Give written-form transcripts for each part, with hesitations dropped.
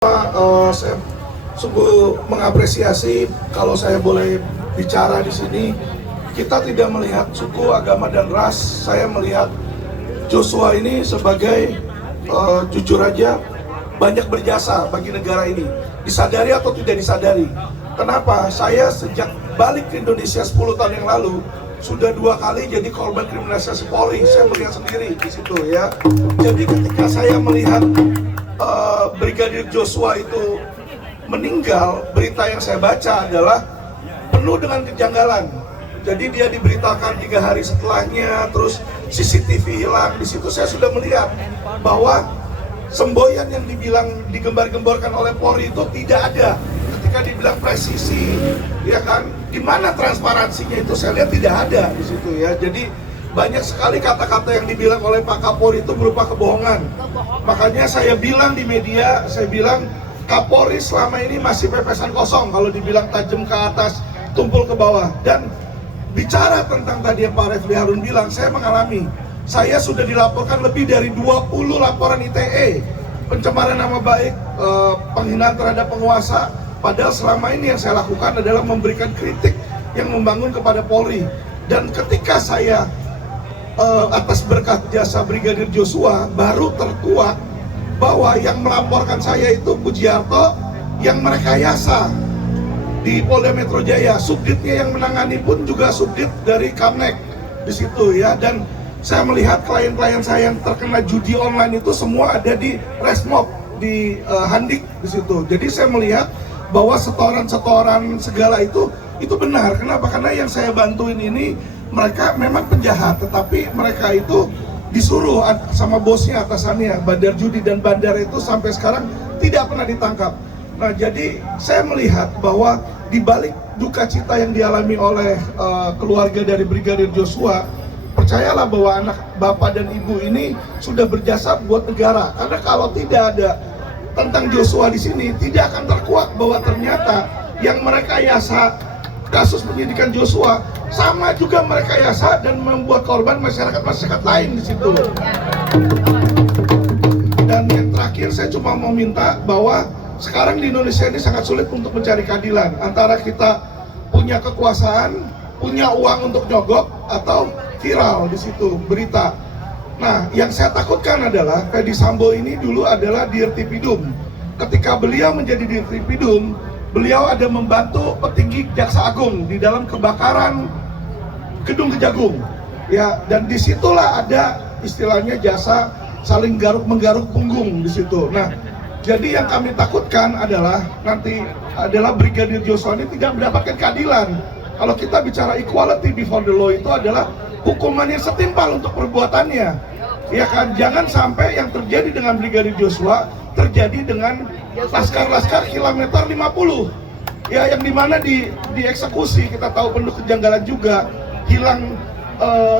Saya sungguh mengapresiasi kalau saya boleh bicara di sini. Kita tidak melihat suku, agama, dan ras. Saya melihat Joshua ini sebagai jujur aja banyak berjasa bagi negara ini. Disadari atau tidak disadari. Kenapa? Saya sejak balik ke Indonesia 10 tahun yang lalu sudah 2 kali jadi korban kriminalisasi Polri. Saya melihat sendiri di situ ya. Jadi ketika saya melihat Brigadir Joshua itu meninggal, berita yang saya baca adalah penuh dengan kejanggalan. Jadi dia diberitakan 3 hari setelahnya, terus CCTV hilang. Di situ saya sudah melihat bahwa semboyan yang digembar-gemborkan oleh Polri itu tidak ada. Ketika dibilang presisi, ya kan, di mana transparansinya itu saya lihat tidak ada di situ ya. Jadi banyak sekali kata-kata yang dibilang oleh Pak Kapolri itu berupa kebohongan. Makanya saya bilang di media, saya bilang Kapolri selama ini masih pepesan kosong. Kalau dibilang tajam ke atas, tumpul ke bawah. Dan bicara tentang tadi yang Pak Refli Harun bilang, saya mengalami. Saya sudah dilaporkan lebih dari 20 laporan ITE, pencemaran nama baik, penghinaan terhadap penguasa. Padahal selama ini yang saya lakukan adalah memberikan kritik yang membangun kepada Polri. Dan ketika saya atas berkat jasa Brigadir Joshua baru terkuat bahwa yang melaporkan saya itu Pujiarto yang merekayasa di Polda Metro Jaya. Subditnya yang menangani pun juga subdit dari Kamnek di situ ya. Dan saya melihat klien-klien saya yang terkena judi online itu semua ada di Resmob di Handik di situ. Jadi saya melihat bahwa setoran-setoran segala itu benar. Kenapa? Karena yang saya bantuin ini mereka memang penjahat, tetapi mereka itu disuruh sama bosnya, atasannya, bandar judi, dan bandar itu sampai sekarang tidak pernah ditangkap. Nah, jadi saya melihat bahwa di balik duka cita yang dialami oleh keluarga dari Brigadir Joshua, percayalah bahwa anak bapak dan ibu ini sudah berjasa buat negara. Karena kalau tidak ada tentang Joshua di sini, tidak akan terkuak bahwa ternyata yang merekayasa kasus penyidikan Joshua sama juga merekayasa dan membuat korban masyarakat lain di situ. Dan yang terakhir saya cuma mau minta bahwa sekarang di Indonesia ini sangat sulit untuk mencari keadilan antara kita punya kekuasaan, punya uang untuk nyogok, atau viral di situ berita. Nah, yang saya takutkan adalah Fedy Sambo ini dulu adalah Dirtipidum. Ketika beliau menjadi Dirtipidum, beliau ada membantu petinggi Jaksa Agung di dalam kebakaran Gedung Kejagung ya, dan disitulah ada istilahnya jasa saling menggaruk punggung di situ. Nah, jadi yang kami takutkan adalah nanti adalah Brigadir Joshua ini tidak mendapatkan keadilan. Kalau kita bicara equality before the law itu adalah hukumannya setimpal untuk perbuatannya, ya kan. Jangan sampai yang terjadi dengan Brigadir Joshua terjadi dengan laskar kilometer 50 ya, yang dimana dieksekusi. Kita tahu penuh kejanggalan juga, hilang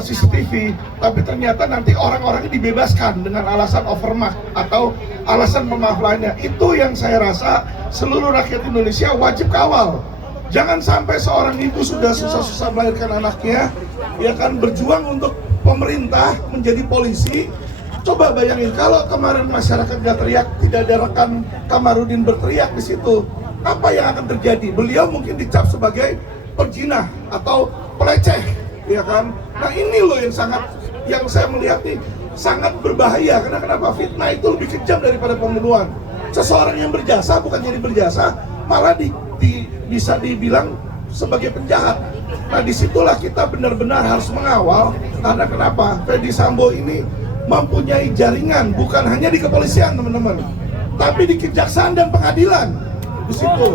CCTV, tapi ternyata nanti orang-orangnya dibebaskan dengan alasan overmark atau alasan pemaaf lainnya. Itu yang saya rasa seluruh rakyat Indonesia wajib kawal. Jangan sampai seorang ibu sudah susah-susah melahirkan anaknya, ya kan, berjuang untuk pemerintah menjadi polisi. Coba bayangin kalau kemarin masyarakat gak teriak, tidak ada rekan Kamarudin berteriak di situ, apa yang akan terjadi? Beliau mungkin dicap sebagai pejinah atau peleceh, ya kan? Nah, ini loh yang saya melihat nih sangat berbahaya. Karena kenapa? Fitnah itu lebih kejam daripada pembunuhan. Seseorang yang berjasa bukan jadi berjasa, malah bisa dibilang sebagai penjahat. Nah, disitulah kita benar-benar harus mengawal. Karena kenapa? Fedy Sambo ini mempunyai jaringan bukan hanya di kepolisian, teman-teman, tapi di kejaksaan dan pengadilan di situ.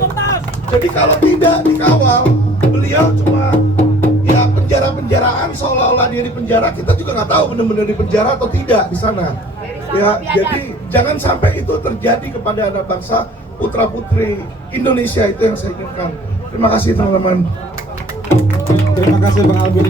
Jadi kalau tidak dikawal, beliau cuma ya penjara-penjaraan, seolah-olah dia di penjara. Kita juga nggak tahu benar-benar di penjara atau tidak di sana. Ya, jadi jangan sampai itu terjadi kepada anak bangsa, putra-putri Indonesia. Itu yang saya inginkan. Terima kasih, teman-teman. Terima kasih, Bang Albin.